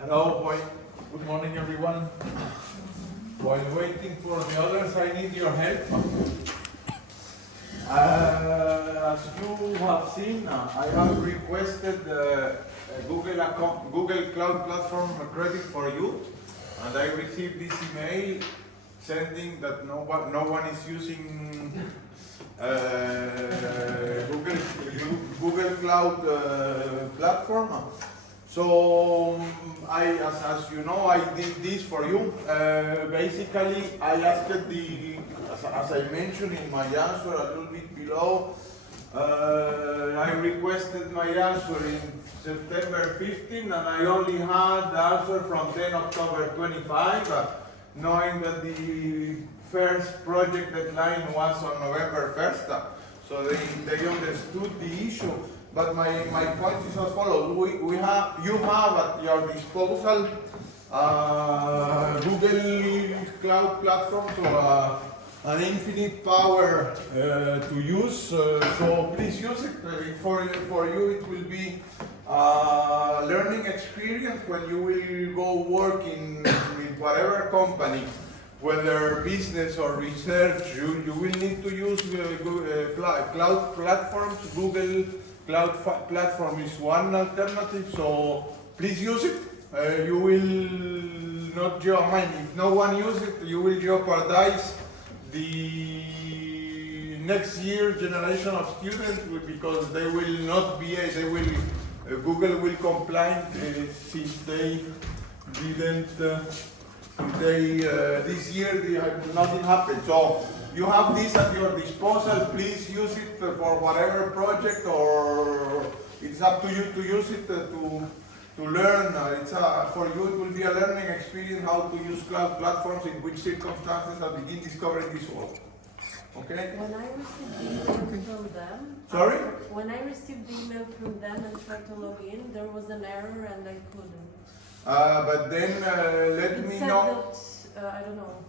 Hello, good morning everyone. While waiting for the others, I need your help. As you have seen, I have requested Google Cloud Platform credit for you, and I received this email sending that no one is using Google Cloud Platform. So as you know, I did this for you. Basically, I asked as I mentioned in my answer a little bit below, I requested my answer in September 15, and I only had the answer from 10 October 25, knowing that the first project deadline was on November 1st. So they understood the issue. But my point is as follows. You have at your disposal Google Cloud Platform, so an infinite power to use. So please use it. For you, it will be a learning experience when you will go work in whatever company, whether business or research. You will need to use cloud platforms. Google Cloud Platform is one alternative, so please use it. You will not if no one uses it, you will jeopardize the next year generation of students because they will not be, Google will complain since they didn't, this year nothing happened. So you have this at your disposal. Please use it for whatever project, or it's up to you to use it to learn. For you, it will be a learning experience how to use cloud platforms, in which circumstances I begin discovering this world. Okay? When I received the email from them, Sorry? When I received the email from them and tried to log in, there was an error and I couldn't. But then let me know. That, I don't know.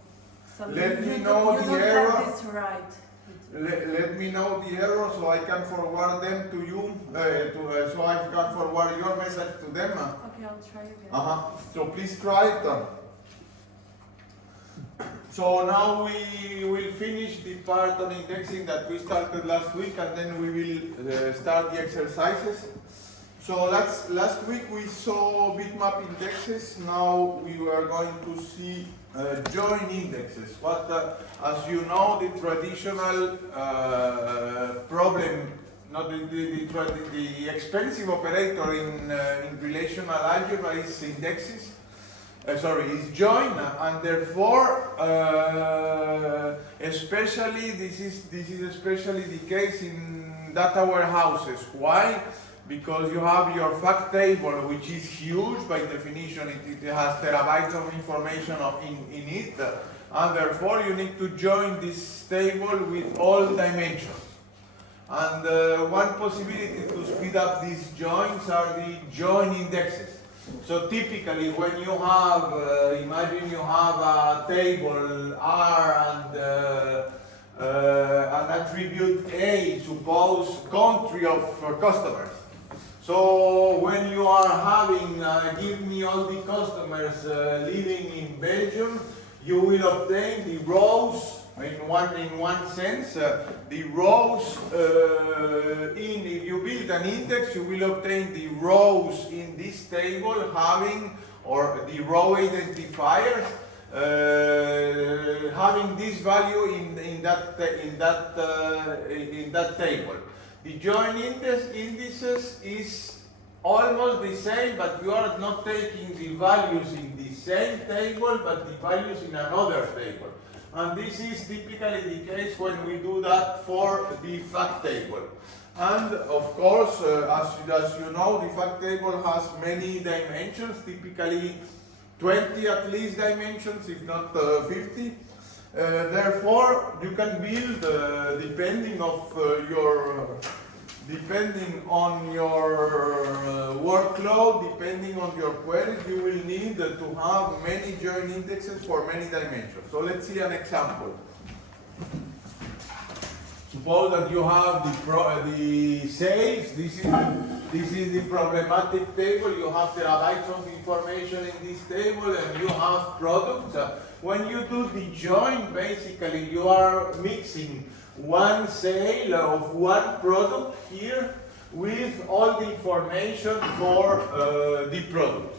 Let me know the error. You don't have this right. Let me know the error so I can forward them to you. So I can forward your message to them. Okay, I'll try again. So please try it. So now we will finish the part on indexing that we started last week, and then we will start the exercises. So last week we saw bitmap indexes. Now we are going to see join indexes. As you know, the traditional problem, not the expensive operator in relational algebra is indexes. is joined, and therefore, especially this is especially the case in data warehouses. Why? Because you have your fact table, which is huge by definition. It has terabytes of information in it, and therefore you need to join this table with all dimensions. And one possibility to speed up these joins are the join indexes. So typically when you have, imagine you have a table R and an attribute A, suppose country of customers. So when you are having, give me all the customers living in Belgium, you will obtain the rows in one sense, the rows if you build an index, you will obtain the rows in this table having, or the row identifiers having this value in that table. The join indices is almost the same, but you are not taking the values in the same table, but the values in another table. And this is typically the case when we do that for the fact table. And of course, as you know, the fact table has many dimensions, typically 20 at least dimensions, if not 50. Therefore, you can build, depending on your workload, depending on your queries, you will need to have many join indexes for many dimensions. So let's see an example. Suppose that you have the sales. This is the problematic table. You have terabytes of information in this table, and you have products. When you do the join, basically you are mixing one sale of one product here with all the information for the product.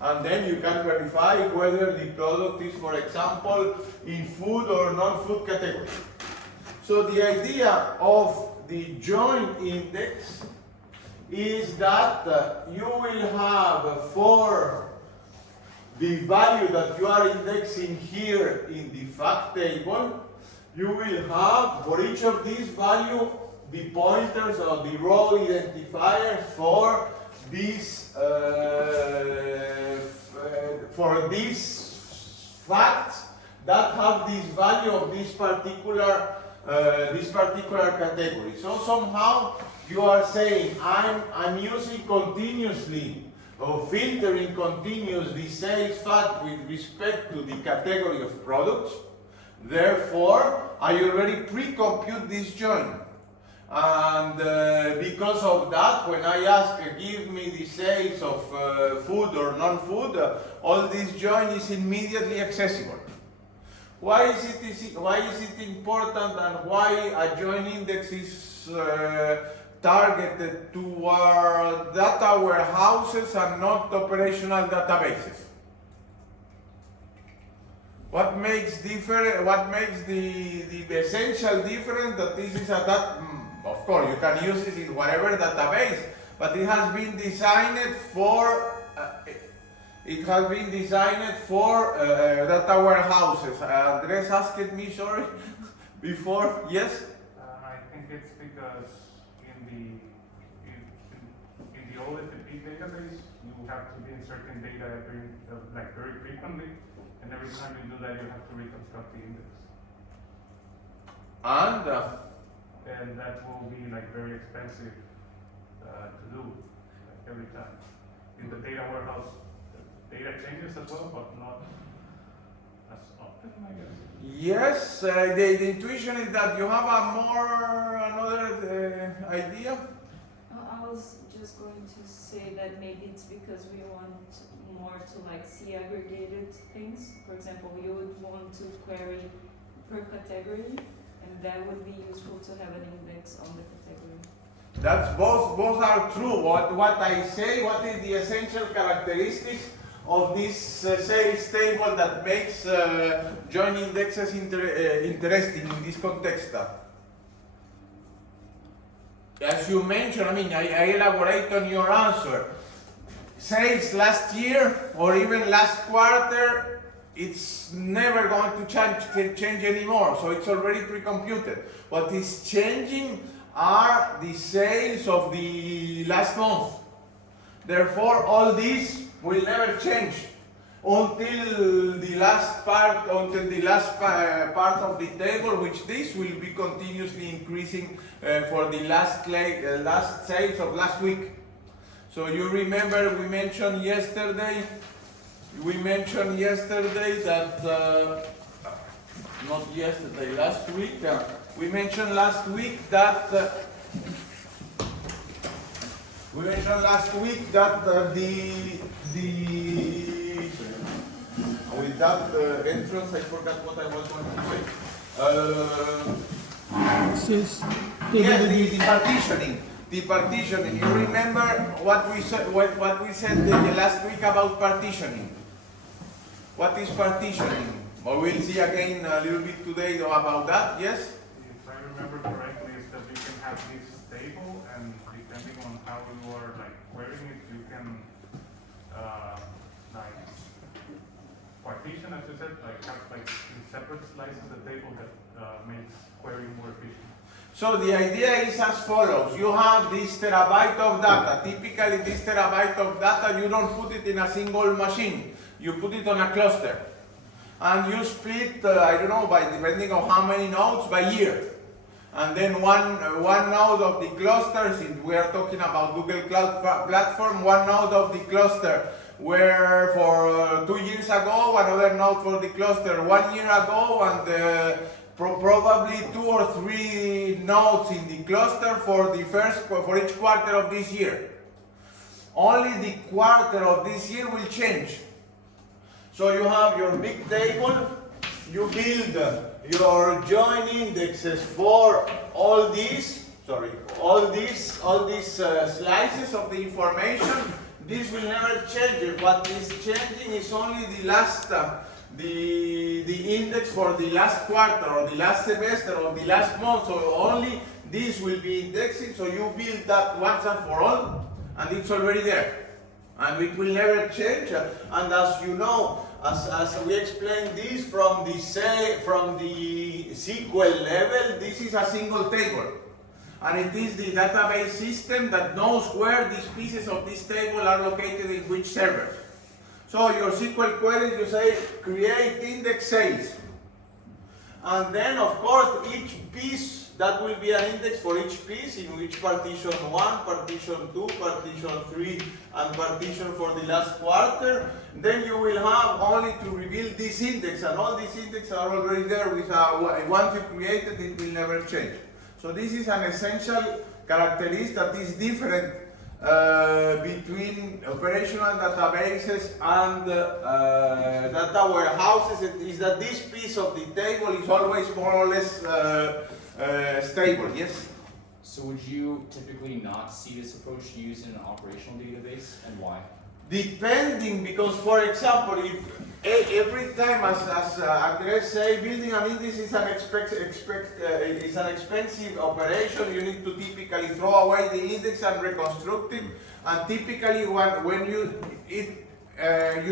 And then you can verify whether the product is, for example, in food or non-food category. So the idea of the join index is that you will have for the value that you are indexing here in the fact table, you will have for each of these values the pointers or the row identifiers for these facts that have this value of this particular category. So somehow you are saying I'm using continuously or filtering continuous the sales fact with respect to the category of products. Therefore, I already pre-compute this join. And because of that, when I ask, give me the sales of food or non-food, all this join is immediately accessible. Why is it important, and why a join index is targeted toward data warehouses and not operational databases? What makes the essential difference that this is a data? Of course, you can use it in whatever database, but it has been designed for data warehouses. Andres asked me, sorry, before. Yes. I think it's because in the old SAP database, you have to be inserting data very frequently. And every time you do that, you have to reconstruct the index. And that will be very expensive to do every time. In the data warehouse, the data changes as well, but not as often, I guess. yes, the intuition is that you have another idea. I was just going to say that maybe it's because we want more to see aggregated things. For example, you would want to query per category, and that would be useful to have an index on the category. That's both are true. What I say, what is the essential characteristics of this sales table that makes join indexes interesting in this context? As you mentioned, I elaborate on your answer. sales last year or even last quarter, it's never going to change anymore. So it's already pre-computed. What is changing are the sales of the last month. Therefore, all these will never change until the last part, part of the table, which this will be continuously increasing for the last sales of last week. So you remember we mentioned yesterday that not yesterday, last week. We mentioned last week that with that entrance, I forgot what I was going to say. Yes, the partitioning. The partitioning. You remember what we said the last week about partitioning? What is partitioning? Or we'll see again a little bit today about that. Yes. If I remember correctly, is that you can have this table, and depending on how you are like querying it, you can like partition, as you said, like have like in separate slices the table that makes querying more efficient. So the idea is as follows. You have this terabyte of data. Typically this terabyte of data, you don't put it in a single machine. You put it on a cluster. And you split, I don't know, depending on how many nodes, by year. And then one node of the cluster, since we are talking about Google Cloud Platform, one node of the cluster where for 2 years ago, another node for the cluster 1 year ago, and probably 2 or 3 nodes in the cluster for each quarter of this year. Only the quarter of this year will change. So you have your big table, you build your join indexes for all these slices of the information. This will never change. What is changing is only the last the index for the last quarter or the last semester or the last month. So only this will be indexing. So you build that once and for all, and it's already there, and it will never change. And as you know, as we explained this from the SQL level, this is a single table. And it is the database system that knows where these pieces of this table are located in which server. So your SQL query, you say create index sales. And then of course each piece, that will be an index for each piece in which partition 1, partition 2, partition 3, and partition for the last quarter. Then you will have only to reveal this index, and all these indexes are already there. Once you create it, it will never change. So this is an essential characteristic that is different between operational databases and data warehouses. Is that this piece of the table is always more or less stable, yes? So would you typically not see this approach used in an operational database, and why? Depending, because for example, if every time, as Andres say, building an index is an expensive operation. You need to typically throw away the index and reconstruct it. And typically, when you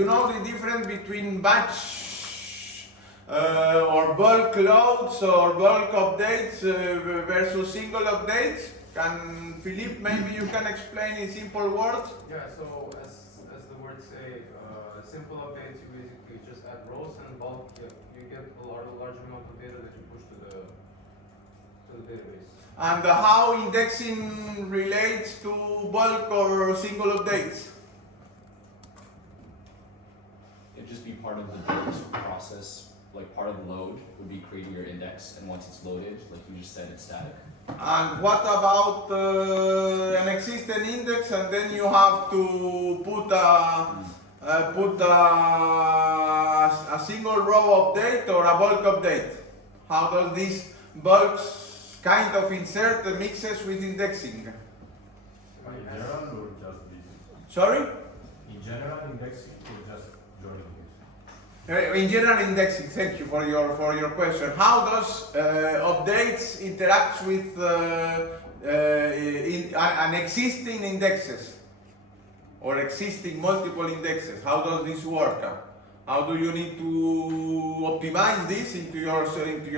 know the difference between batch or bulk loads or bulk updates versus single updates. Can Philippe, maybe you can explain in simple words? Yeah. So as the words say, simple updates, you basically just add rows, and bulk, you get a large amount of data that you push to the database. And how indexing relates to bulk or single updates? It'd just be part of the build process, like part of the load would be creating your index, and once it's loaded, like you just said, it's static. And what about an existing index, and then you have to put a single row update or a bulk update? How does this bulks kind of insert the mixes with indexing? In general, or just this? Sorry? In general, indexing or just joining it? In general indexing, thank you for your question. How does updates interact with an existing indexes? or existing multiple indexes. How does this work? How do you need to optimize this into your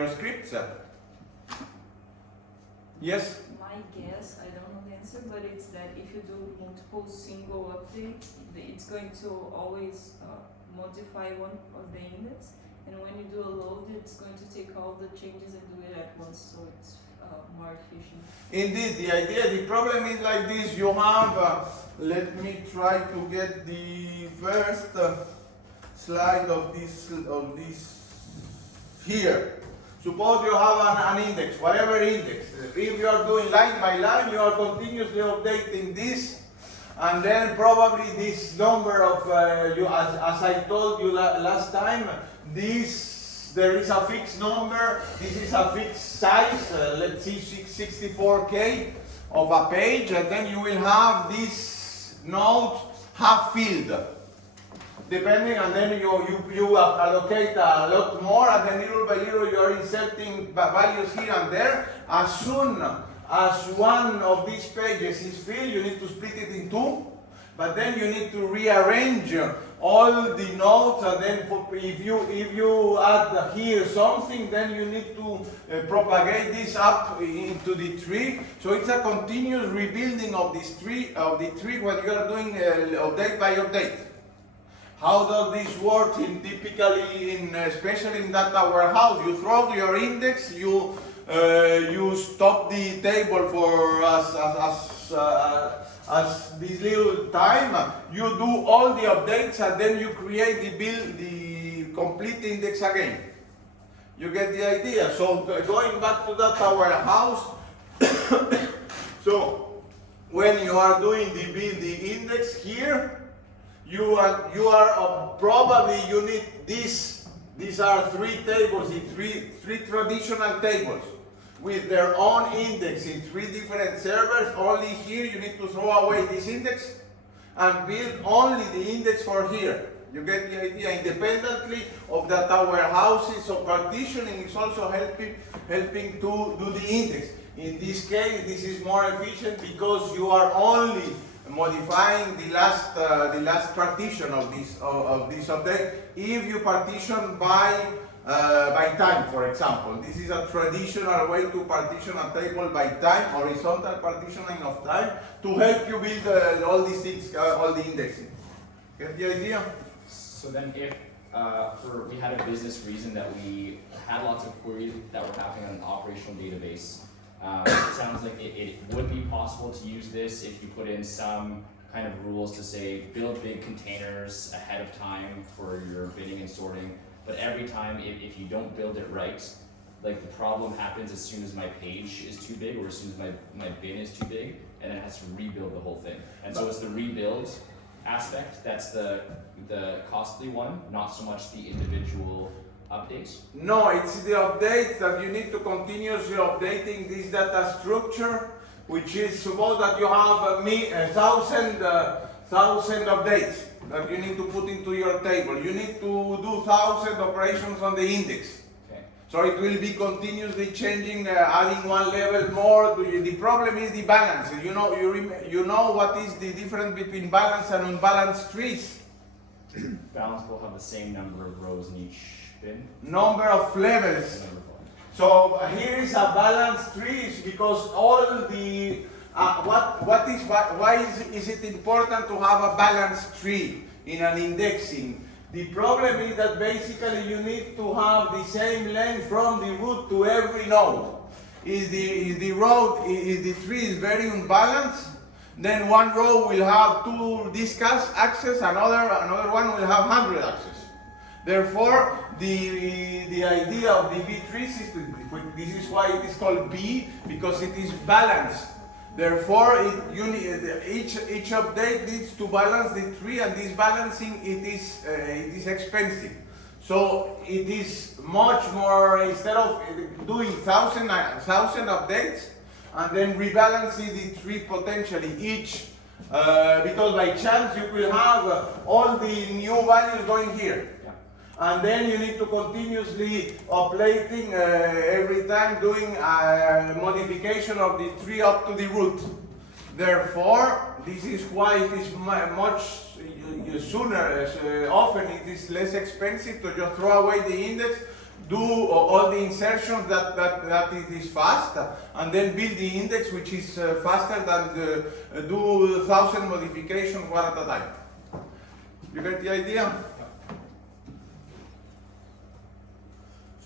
scripts? Yes? My guess, I don't know the answer, but it's that if you do multiple single updates, it's going to always modify one of the index, and when you do a load, it's going to take all the changes and do it at once, so it's more efficient. Indeed, the problem is like this. You have, let me try to get the first slide of this here. Suppose you have an index, whatever index. If you are doing line by line, you are continuously updating this, and then probably this number of, as I told you last time, there is a fixed number, this is a fixed size, let's see 64K of a page, and then you will have this node half filled. Depending, and then you allocate a lot more, and then little by little you are inserting values here and there. As soon as one of these pages is filled, you need to split it in two, but then you need to rearrange all the nodes, and then if you add here something, then you need to propagate this up into the tree. So it's a continuous rebuilding of this tree, when you are doing update by update. How does this work especially in data warehouse? You throw your index, you stop the table for as this little time. You do all the updates, and then you create the complete index again. You get the idea. So going back to data warehouse, so when you are doing the index here, you are probably you need this. These are three tables, three traditional tables with their own index in three different servers. Only here you need to throw away this index and build only the index for here. You get the idea. Independently of data warehouses, so partitioning is also helping to do the index. In this case, this is more efficient because you are only modifying the last partition of this update. If you partition by time, for example, this is a traditional way to partition a table by time, horizontal partitioning of time, to help you build all these things, all the indexing. Get the idea? So then if we had a business reason that we had lots of queries that were happening on an operational database, it sounds like it would be possible to use this if you put in some kind of rules to say build big containers ahead of time for your bidding and sorting. But every time, if you don't build it right, like the problem happens as soon as my page is too big, or as soon as my bin is too big, and then it has to rebuild the whole thing. And so it's the rebuild aspect that's the costly one, not so much the individual updates. No, it's the update that you need to continuously updating this data structure, which is suppose that you have 1,000 updates that you need to put into your table. You need to do 1,000 operations on the index. Okay. So it will be continuously changing, adding one level more. The problem is the balance. You know what is the difference between balanced and unbalanced trees? Balance will have the same number of rows in each bin. Number of levels. So here is a balanced tree because all the why is it important to have a balanced tree in an indexing? The problem is that basically you need to have the same length from the root to every node. If the tree is very unbalanced, then one row will have 2 disk access, another one will have 100 access. Therefore, the idea of the B tree system, this is why it is called B, because it is balanced. Therefore, each update needs to balance the tree, and this balancing it is expensive. So it is much more, instead of doing 1,000 updates and then rebalancing the tree potentially each, because by chance you will have all the new values going here. And then you need to continuously updating every time, doing a modification of the tree up to the root. Therefore, this is why it is much sooner, often it is less expensive to just throw away the index, do all the insertions that it is fast, and then build the index which is faster than do 1,000 modifications one at a time. You get the idea?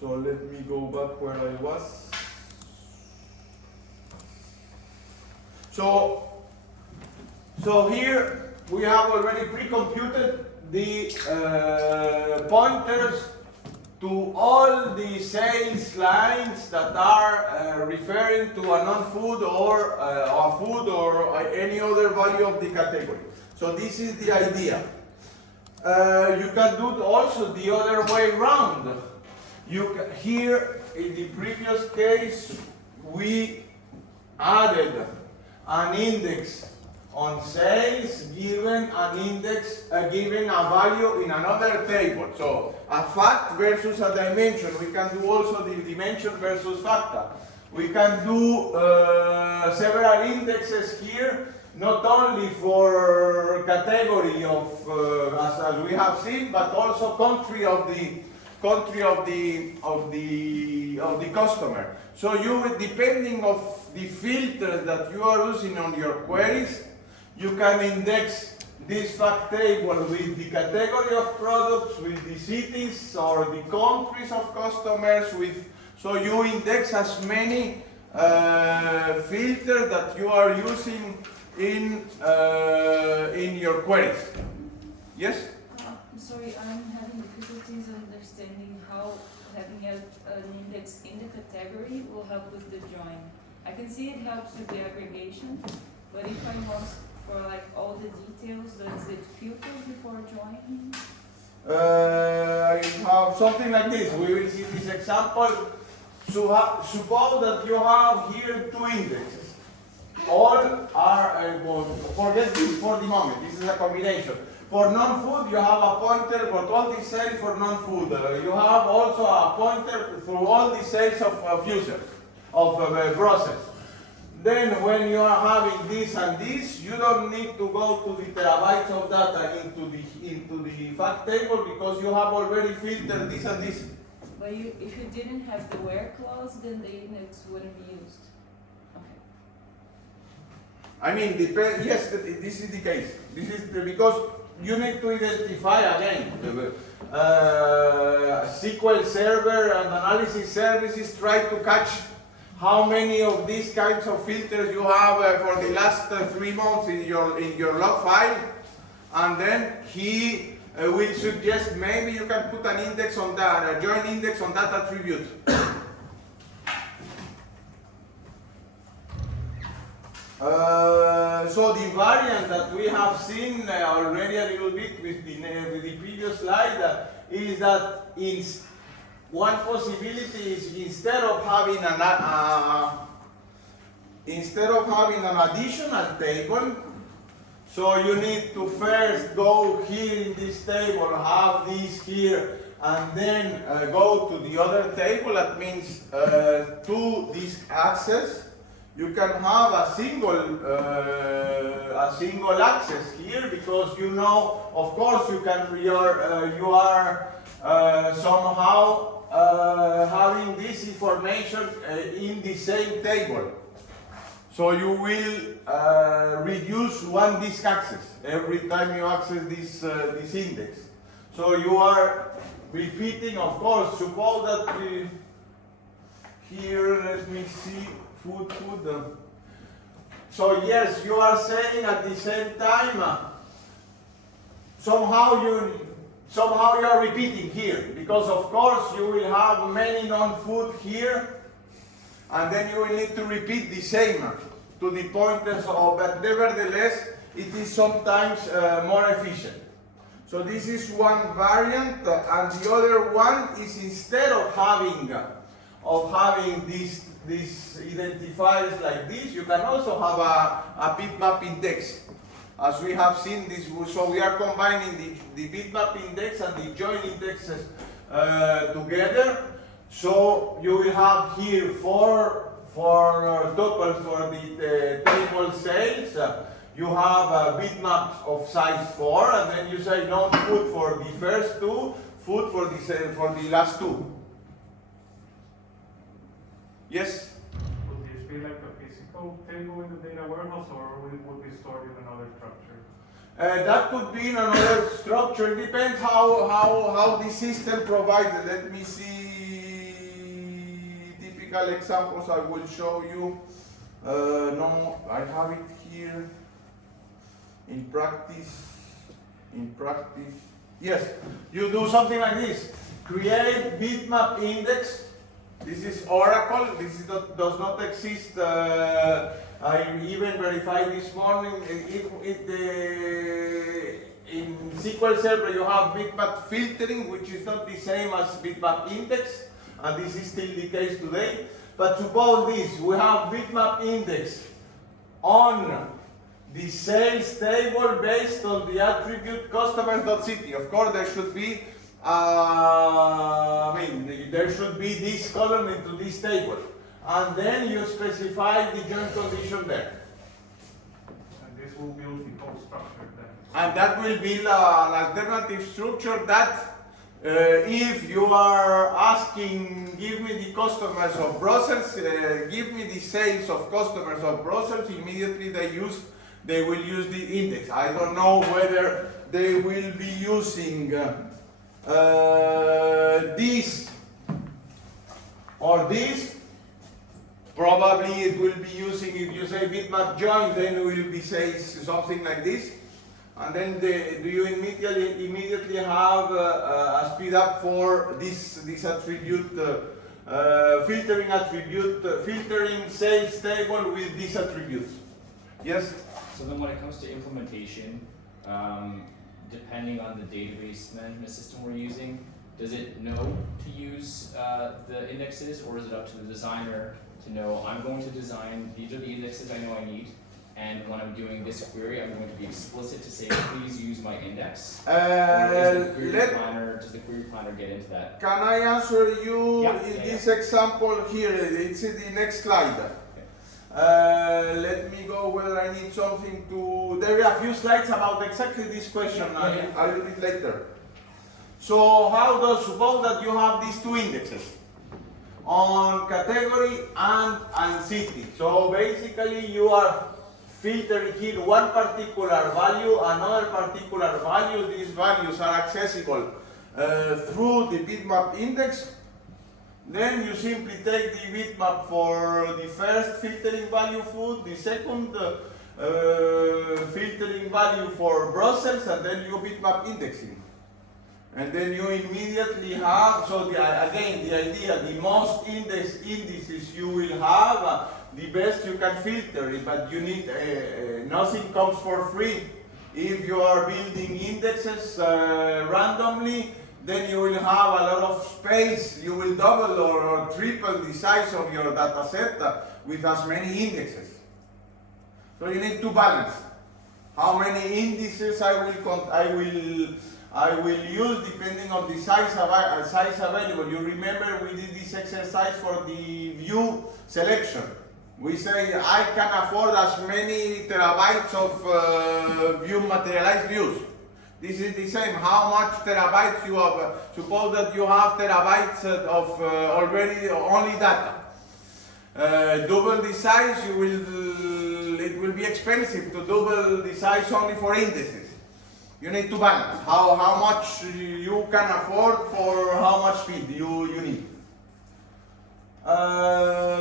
So let me go back where I was. So here we have already pre-computed the pointers to all the sales lines that are referring to a non-food or a food or any other value of the category. So this is the idea. You can do also the other way around. Here in the previous case we added an index on sales given an index, given a value in another table. So a fact versus a dimension. We can do also the dimension versus factor. We can do several indexes here, not only for category of as we have seen, but also country of the customer. So you, depending of the filters that you are using on your queries, you can index this fact table with the category of products, with the cities or the countries of customers. So you index as many filters that you are using in your queries. Yes? I'm sorry, I'm having difficulties understanding how having an index in the category will help with the join. I can see it helps with the aggregation, but if I want for like all the details, does it filter before joining? I have something like this. We will see this example. Suppose that you have here two indexes. All are, forget this for the moment, this is a combination. For non-food, you have a pointer for all the sales for non-food. You have also a pointer for all the sales of users, of process. Then when you are having this and this, you don't need to go to the terabytes of data into the fact table because you have already filtered this and this. But if you didn't have the where clause, then the index wouldn't be used. Okay. I mean, yes, this is the case. This is because you need to identify again. SQL Server and analysis services try to catch how many of these kinds of filters you have for the last 3 months in your log file, and then he will suggest maybe you can put an index on that, a join index on that attribute. So the variant that we have seen already a little bit with the previous slide is that one possibility is instead of having an additional table, so you need to first go here in this table, have this here, and then go to the other table. That means to this access. You can have a single access here because you know, of course, you are somehow having this information in the same table. So you will reduce one disk access every time you access this index. So you are repeating, of course. Suppose that here, let me see. Food. So yes, you are saying at the same time, somehow you are repeating here, because of course you will have many non-food here, and then you will need to repeat the same to the pointers of, but nevertheless, it is sometimes more efficient. So this is one variant, and the other one is instead of having these identifiers like this, you can also have a bitmap index. As we have seen this, so we are combining the bitmap index and the join indexes together. So you will have here four tuples for the table sales, you have a bitmap of size 4, and then you say no food for the first two, food for the last two. Yes? Would this be like a physical table in the data warehouse, or would it be stored in another structure? That could be in another structure. It depends how the system provided. Let me see typical examples I will show you. No, I have it here. In practice, yes, you do something like this. Create bitmap index. This is Oracle. This is does not exist. I even verified this morning. In SQL Server you have bitmap filtering, which is not the same as bitmap index, and this is still the case today. But suppose this, we have bitmap index on the sales table based on the attribute customers.city. Of course, there should be, there should be this column into this table. And then you specify the joint condition there. And this will build the whole structure then. And that will be an alternative structure that if you are asking, give me the customers of Brussels, give me the sales of customers of Brussels, immediately they will use the index. I don't know whether they will be using this or this. Probably it will be using, if you say bitmap join, then it will be say something like this. And then do you immediately have a speed up for this attribute, filtering sales table with these attributes. Yes? So then when it comes to implementation, depending on the database management system we're using, does it know to use the indexes, or is it up to the designer to know, I'm going to design, these are the indexes I know I need, and when I'm doing this query, I'm going to be explicit to say, please use my index? Or does the query planner get into that? Can I answer you Yeah, in yeah, this example here? It's in the next slide. Let me go whether I need something to... There are a few slides about exactly this question. Yeah. I'll do it later. So how does, suppose that you have these two indexes on category and city. So basically you are filtering here one particular value, another particular value. These values are accessible through the bitmap index. Then you simply take the bitmap for the first filtering value food, the second filtering value for Brussels, and then you bitmap indexing. And then you immediately have, so again, the idea, the most indices you will have, the best you can filter it, but you need, nothing comes for free. If you are building indexes randomly, then you will have a lot of space. You will double or triple the size of your data set with as many indexes. So you need to balance how many indices I will use depending on the size available. You remember we did this exercise for the view selection. We say I can afford as many terabytes of view materialized views. This is the same. How much terabytes you have? Suppose that you have terabytes of already only data. Double the size, it will be expensive to double the size only for indices. You need to balance how much you can afford for how much speed you need.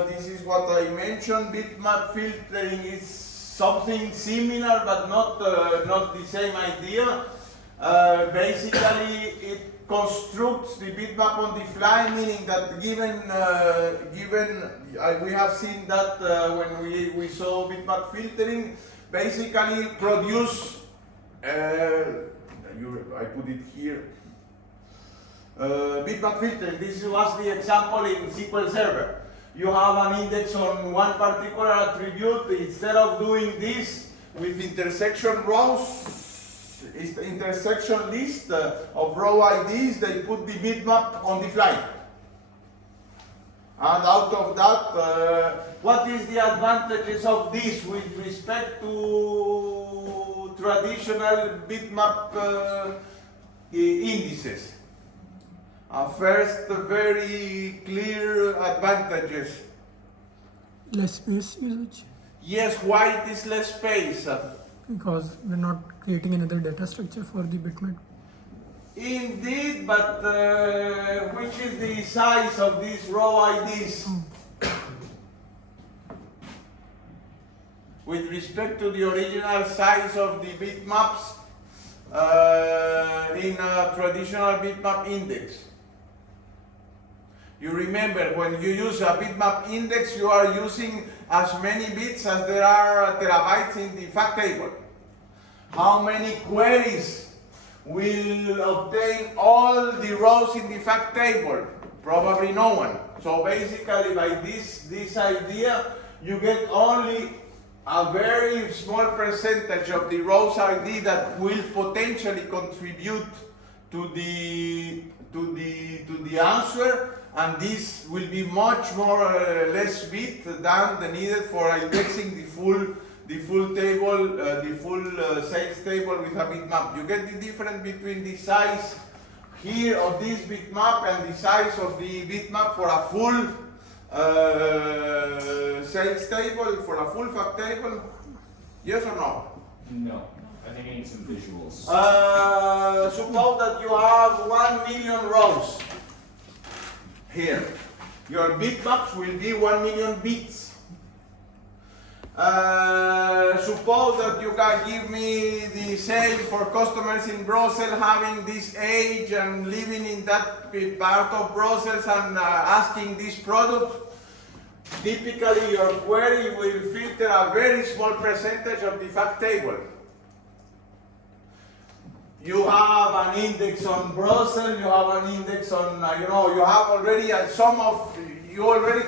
This is what I mentioned. Bitmap filtering is something similar, but not the same idea. Basically, it constructs the bitmap on the fly, meaning that we have seen that when we saw bitmap filtering, basically produce. I put it here. Bitmap filtering. This was the example in SQL Server. You have an index on one particular attribute. Instead of doing this with intersection rows, intersection list of row IDs, they put the bitmap on the fly. And out of that, what is the advantages of this with respect to traditional bitmap indices? First, very clear advantages. Less space usage Yes, why it is less space? because we're not creating another data structure for the bitmap. Indeed, but which is the size of these row IDs? With respect to the original size of the bitmaps in a traditional bitmap index. You remember, when you use a bitmap index, you are using as many bits as there are terabytes in the fact table. How many queries will obtain all the rows in the fact table? Probably no one. So basically, by this idea, you get only a very small percentage of the rows ID that will potentially contribute to the answer, and this will be much more less bit than the needed for indexing the full table, the full sales table with a bitmap. You get the difference between the size here of this bitmap and the size of the bitmap for a full sales table, for a full fact table? Yes or no? No, I think I need some visuals. Suppose that you have 1 million rows here. Your bitmaps will be 1 million bits. Suppose that you can give me the same for customers in Brussels having this age and living in that part of Brussels and asking this product. Typically, your query will filter a very small percentage of the fact table. You have an index on Brussels, you have an index on, you have already you already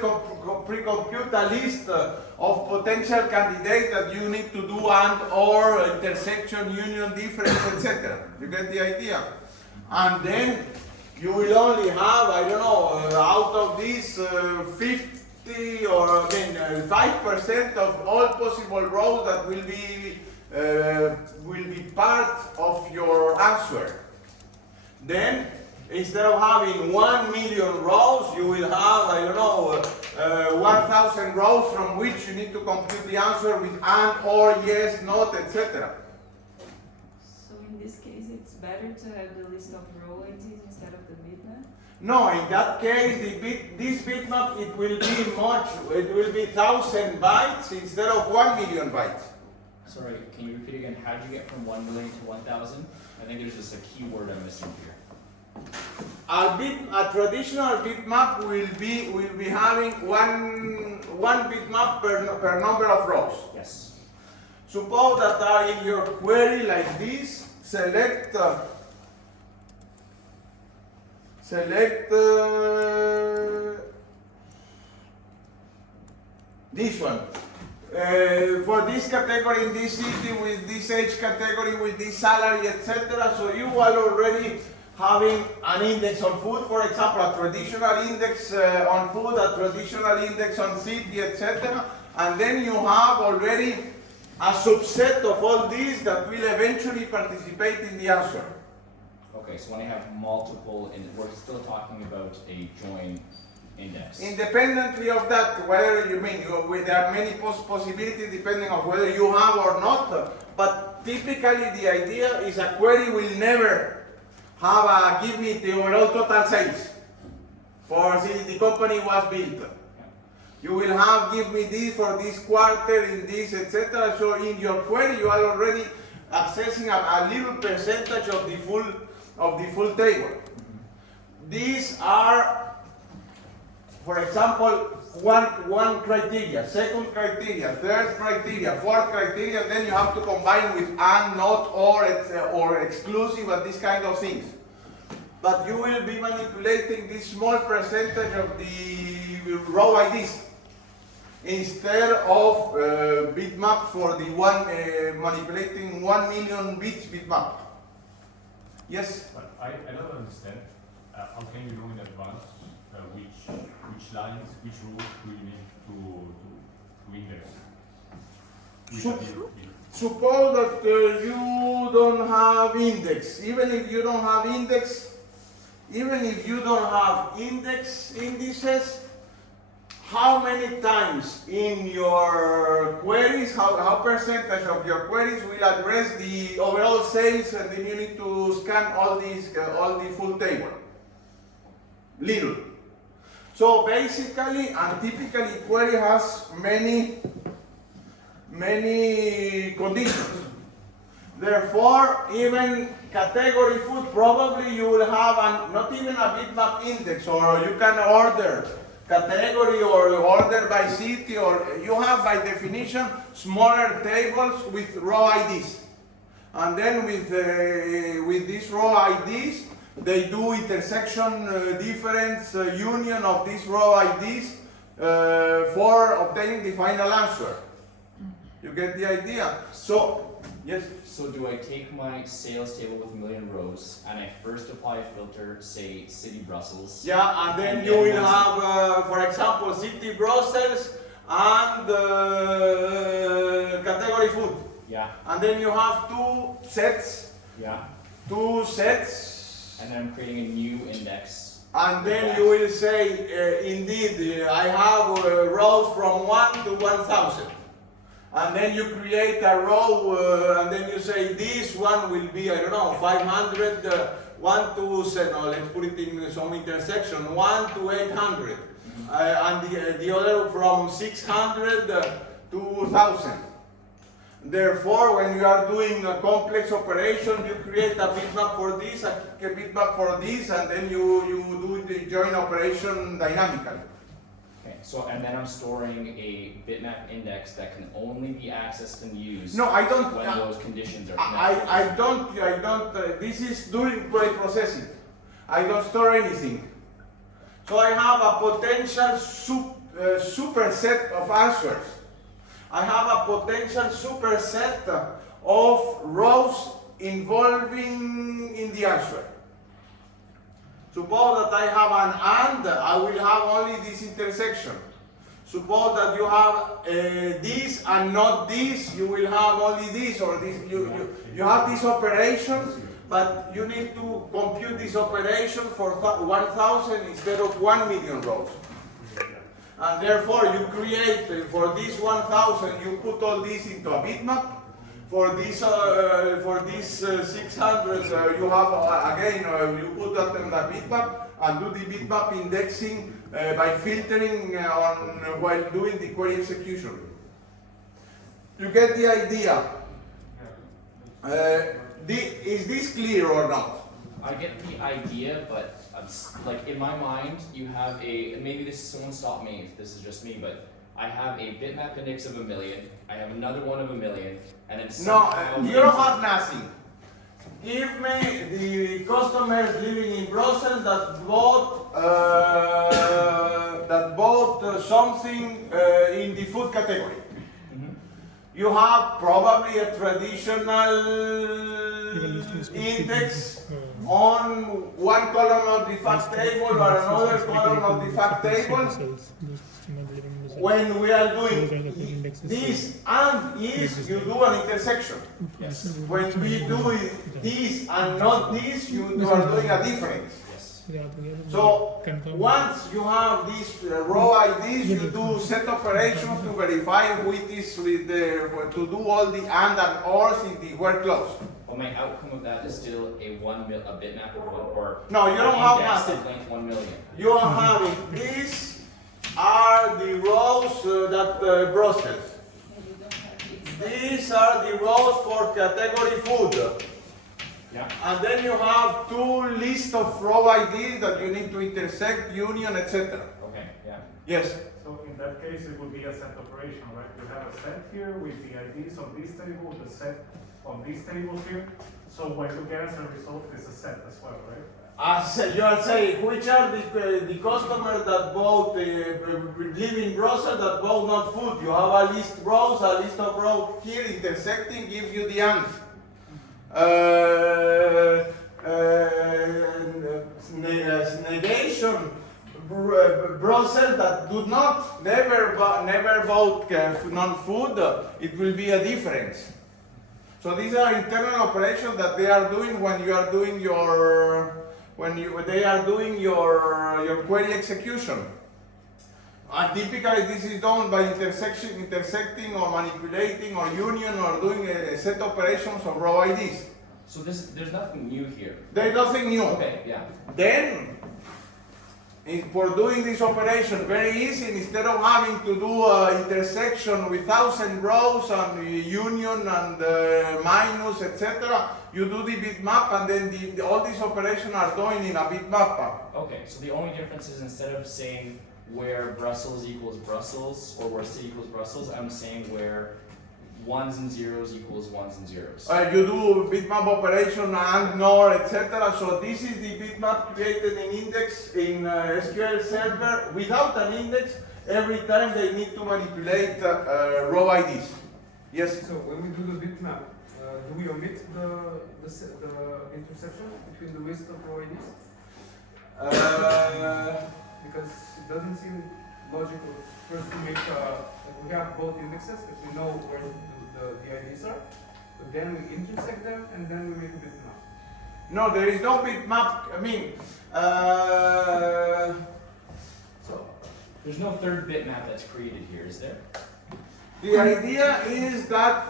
pre-compute a list of potential candidates that you need to do and/or intersection, union, difference, etc. You get the idea? And then you will only have, out of these 50 or 5% of all possible rows that will be part of your answer. Then, instead of having 1 million rows, you will have, 1,000 rows from which you need to compute the answer with and, or, yes, not, etc. So in this case, it's better to have the list of row IDs instead of the bitmap? No, in that case, this bitmap, it will be 1,000 bytes instead of 1 million bytes. Sorry, can you repeat again? How did you get from 1 million to 1,000? I think there's just a key word I'm missing here. A traditional bitmap will be having one bitmap per number of rows. Yes. Suppose that are in your query like this. Select this one. For this category in this city, with this age category, with this salary, etc. So you are already having an index on food, for example, a traditional index on food, a traditional index on city, etc. And then you have already a subset of all these that will eventually participate in the answer. Okay, so when I have multiple, and we're still talking about a join index. Independently of that, whether there are many possibilities depending on whether you have or not, but typically the idea is a query will never have a give me the overall total sales for since the company was built. You will have give me this for this quarter in this, etc. So in your query you are already accessing a little percentage of the full table. These are, for example, one criteria, second criteria, third criteria, fourth criteria, then you have to combine with and, not, or exclusive and these kind of things. But you will be manipulating this small percentage of the row IDs instead of bitmap for the manipulating 1 million bits bitmap. Yes? But I don't understand. how can you know in advance which lines, which rows do you need to index? Which So- are the- Suppose that you don't have index. Even if you don't have indices, how many times in your queries, how percentage of your queries will address the overall sales, and then you need to scan all the full table? Little. So basically, and typically query has many conditions. Therefore, even category food, probably you will have not even a bitmap index, or you can order category or order by city, or you have by definition smaller tables with row IDs. And then with these row IDs, they do intersection difference union of these row IDs for obtaining the final answer. You get the idea? So, yes? So do I take my sales table with 1 million rows and I first apply a filter, say City Brussels? Yeah, and then you will have, for example, city Brussels and category food. Yeah, And then you have two sets, yeah. And then I'm creating a new index. and then you will say, indeed, I have rows from 1 to 1,000. And then you create a row, and then you say this one will be, I don't know, 500, 1 to, say, no, let's put it in some intersection, 1 to 800. And the other from 600 to 1,000. Therefore, when you are doing a complex operation, you create a bitmap for this, a bitmap for this, and then you do the join operation dynamically. Okay, so and then I'm storing a bitmap index that can only be accessed and used No, I don't. when those conditions are connected. I don't, this is during query processing. I don't store anything. So I have a potential superset of answers. I have a potential superset of rows involving in the answer. Suppose that I have an AND, I will have only this intersection. Suppose that you have this and not this, you will have only this or this. You have these operations, but you need to compute this operation for 1,000 instead of 1 million rows. And therefore you create, for this 1,000, you put all this into a bitmap. For this 600, you have, again, you put that in the bitmap and do the bitmap indexing by filtering while doing the query execution. You get the idea? Is this clear or not? I get the idea, but like in my mind, you have and maybe someone stop me if this is just me, but I have a bitmap index of 1 million, I have another one of 1 million, and then No, somehow you don't have nothing. Give me the customers living in Brussels that bought something in the food category. You have probably a traditional index on one column of the fact table or another column of the fact table. When we are doing this and is, you do an intersection. Yes. When we do this and not this, you are doing a difference. Yes. So once you have these row IDs, you do set operations to verify which is with to do all the and ors in the where close. But my outcome of that is still a bitmap of 1 or No, you don't have index nothing. of length 1 million. You are having these are the rows that Brussels. And you don't have it. These are the rows for category food. Yeah. And then you have two lists of row IDs that you need to intersect, union, etc. Okay. Yeah. Yes. So in that case, it would be a set operation, right? You have a set here with the IDs of this table, the set of these tables here. So when you get as a result, it's a set as well, right? As you are saying, which are the customers that bought live in Brussels that bought not food? You have a list of rows here intersecting, give you the answer. Brussels that do not never vote non-food, it will be a difference. So these are internal operations that they are doing when you are doing your query execution. And typically this is done by intersecting or manipulating or union or doing a set operations of raw IDs. So there's nothing new here. There is nothing new. Okay, yeah. Then, for doing this operation, very easy, instead of having to do intersection with 1,000 rows and union and minus, etc., you do the bitmap, and then all these operations are done in a bitmap. Okay, so the only difference is instead of saying where Brussels equals Brussels or where city equals Brussels, I'm saying where ones and zeros equals ones and zeros. You do bitmap operation and nor, etc. So this is the bitmap created in index in SQL Server without an index. Every time they need to manipulate row IDs. Yes. So when we do the bitmap, do we omit the intersection between the list of row IDs? Because it doesn't seem logical first to make like we have both indexes if we know where the IDs are, but then we intersect them and then we make a bitmap. No, there is no bitmap. I mean, So there's no third bitmap that's created here, is there? the idea is that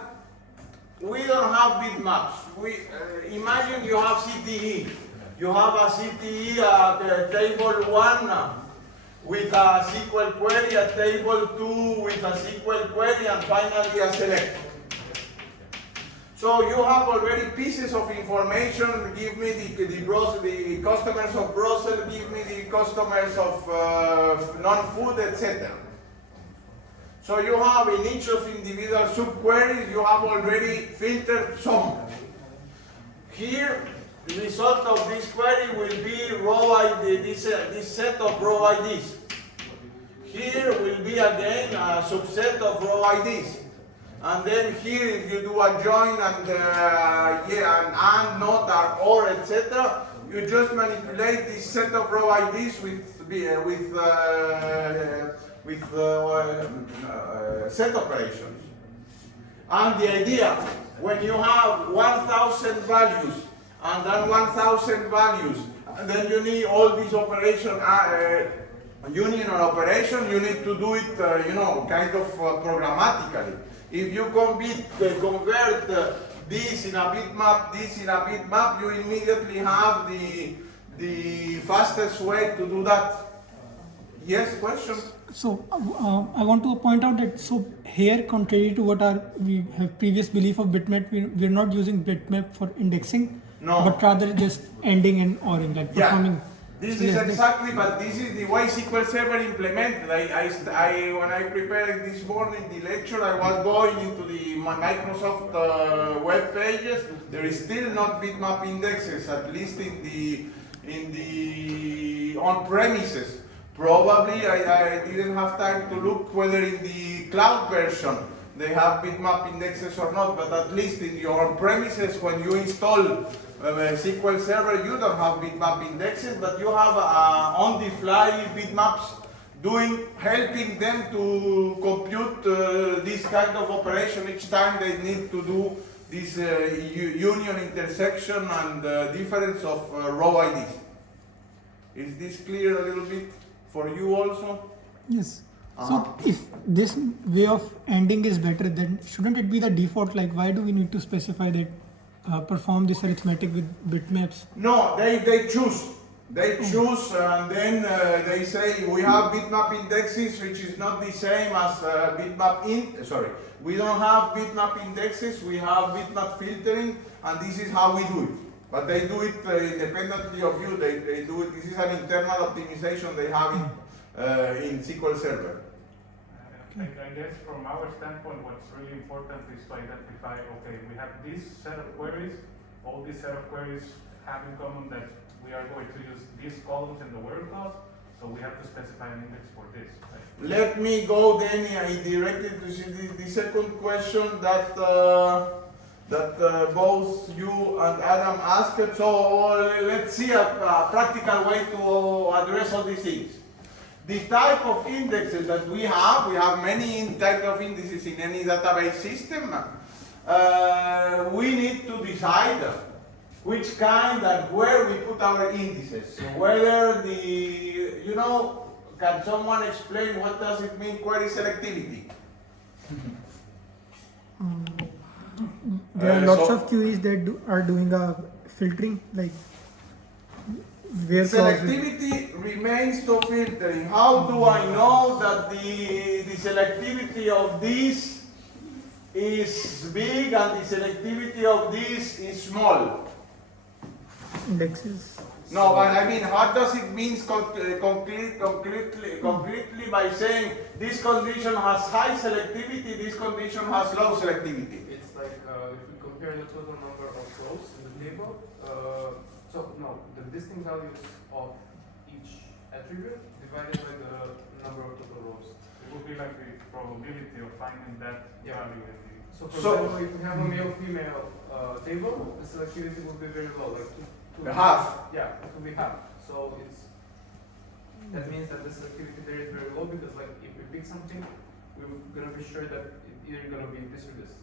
we don't have bitmaps. We imagine you have CTE. You have a CTE table 1 with a SQL query, a table 2 with a SQL query, and finally a select. So you have already pieces of information. Give me the customers of Brussels, give me the customers of non-food, etc. So you have in each of individual subqueries, you have already filtered some. Here, the result of this query will be row ID, this set of row IDs. Here will be again a subset of row IDs. And then here, if you do a join and and, not, or, etc., you just manipulate this set of row IDs with set operations. And the idea, when you have 1,000 values and then 1,000 values, and then you need all these operation, union or operation, you need to do it, kind of programmatically. If you convert this in a bitmap, this in a bitmap, you immediately have the fastest way to do that. Yes, question? So I want to point out that here, contrary to what we have previous belief of bitmap, we're not using bitmap for indexing, No. but rather just ending and oring, like performing. This So is yes, exactly, but this is the way SQL Server implemented. When I prepared this morning the lecture, I was going into the Microsoft web pages. There is still not bitmap indexes, at least in the on-premises. Probably I didn't have time to look whether in the cloud version they have bitmap indexes or not, but at least in your on-premises, when you install SQL Server, you don't have bitmap indexes, but you have on-the-fly bitmaps helping them to compute this kind of operation each time they need to do this union, intersection, and difference of row IDs. Is this clear a little bit for you also? Yes. So if this way of ending is better, then shouldn't it be the default? Like, why do we need to specify that perform this arithmetic with bitmaps? No, they choose. They choose, and then they say we have bitmap indexes, which is not the same as we don't have bitmap indexes, we have bitmap filtering, and this is how we do it. But they do it independently of you. They do it. This is an internal optimization they have in SQL Server. I guess from our standpoint, what's really important is to identify, okay, we have this set of queries, all these set of queries have in common that we are going to use these columns in the word clause, so we have to specify an index for this. Right? Let me go then directly to the second question that both you and Adam asked. So let's see a practical way to address all these things. the type of indexes that we have many type of indices in any database system. We need to decide which kind and where we put our indices. So whether can someone explain what does it mean query selectivity? There are lots so- of queries that are doing a filtering, like where clauses. Selectivity remains to filtering. How do I know that the selectivity of this is big and the selectivity of this is small? Indexes. No, but I mean, what does it mean concretely by saying this condition has high selectivity, this condition has low selectivity? It's like if we compare the total number of rows in the table, the distinct values of each attribute divided by the number of total rows. It would be like the probability of finding that Yeah. value in the. So for example, if we have a male-female table, the selectivity would be very low, like Half. Yeah, it will be half. So that means that the selectivity there is very low because like if we pick something, we're gonna be sure that it's either gonna be this or this.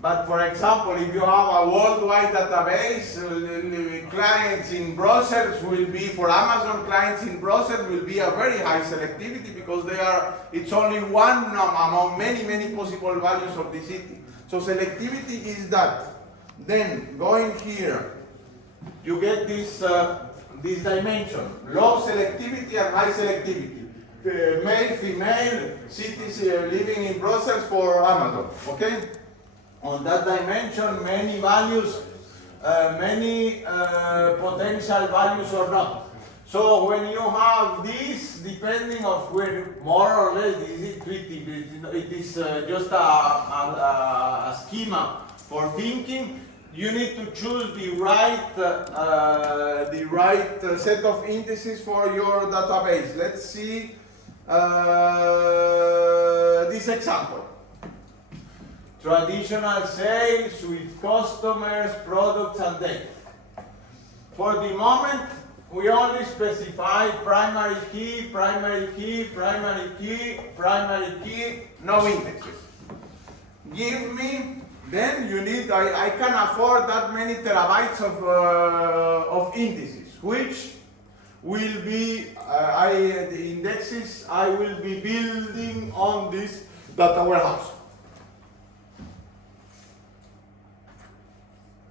But for example, if you have a worldwide database, clients in Brussels will be, for Amazon clients in Brussels will be a very high selectivity because it's only one among many possible values of the city. So selectivity is that. Then going here, you get this dimension, low selectivity and high selectivity. Male, female, cities living in Brussels for Amazon, okay? On that dimension, many values, many potential values or not. So when you have this, depending of where, more or less, it is just a schema for thinking. You need to choose the right set of indices for your database. Let's see this example. Traditional sales with customers, products, and data. For the moment, we only specify primary key, primary key, primary key, primary key, no indexes. Give me. Then you need, I can afford that many terabytes of indices, which will be, the indexes I will be building on this data warehouse.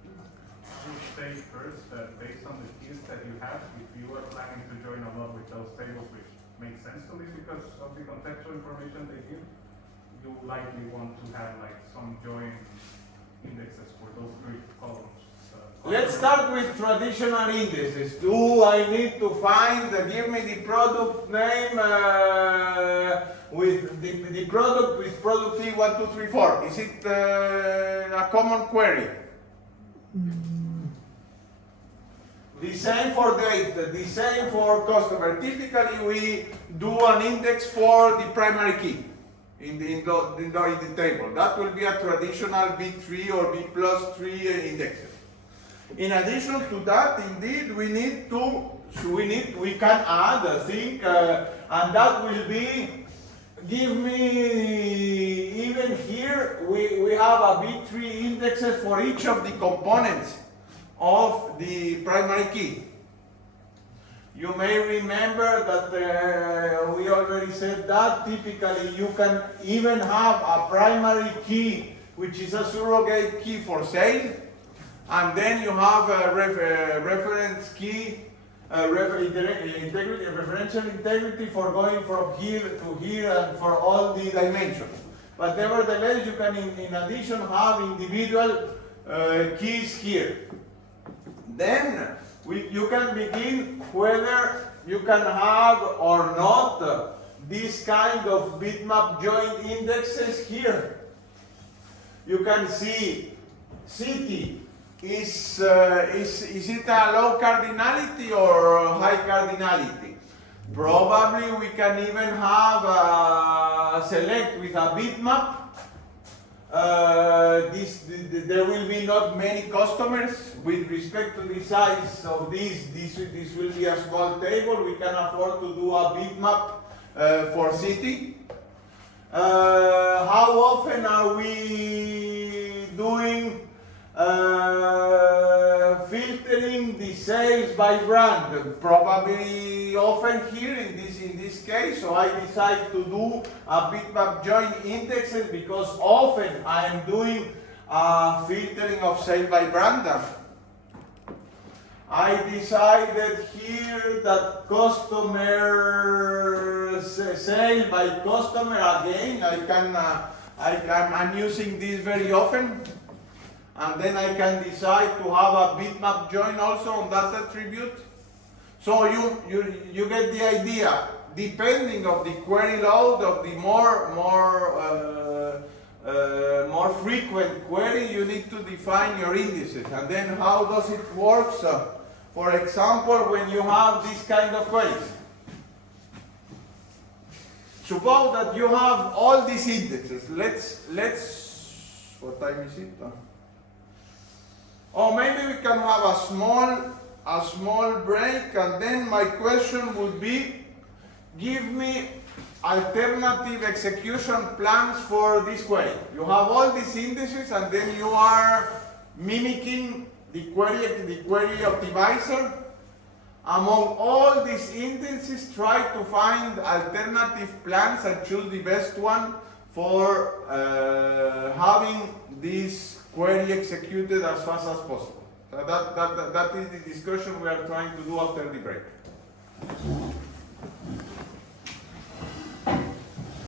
You say first that based on the keys that you have, if you are planning to join a lot with those tables, which makes sense to me because of the contextual information they give, you likely want to have like some join indexes for those three columns. Let's start with traditional indices. Do I need to find, give me the product name with the product with product key 1, 2, 3, 4? Is it a common query? The same for data, the same for customer. Typically we do an index for the primary key in the table. That will be a traditional B3 or B+3 indexes. In addition to that, indeed, we can add a thing, and that will be, give me, even here, we have a B3 indexes for each of the components of the primary key. You may remember that we already said that typically you can even have a primary key, which is a surrogate key for sale, and then you have a reference key, referential integrity for going from here to here and for all the dimensions. But nevertheless, you can in addition have individual keys here. Then you can begin whether you can have or not this kind of bitmap joint indexes here. You can see city. Is it a low cardinality or high cardinality? Probably we can even have select with a bitmap. There will be not many customers with respect to the size of this will be a small table. We can afford to do a bitmap for city. How often are we doing filtering the sales by brand? Probably often here in this case. So I decide to do a bitmap join indexes because often I am doing filtering of sale by brand. I decided here that customer sale by customer again. I'm using this very often, and then I can decide to have a bitmap join also on that attribute. So you get the idea. Depending of the query load of the more frequent query, you need to define your indices. And then how does it work? For example, when you have this kind of queries, suppose that you have all these indexes. Let's what time is it? Or maybe we can have a small break, and then my question would be, give me alternative execution plans for this query. You have all these indices, and then you are mimicking the query optimizer. Among all these indices, try to find alternative plans and choose the best one for having this query executed as fast as possible. So that is the discussion we are trying to do after the break.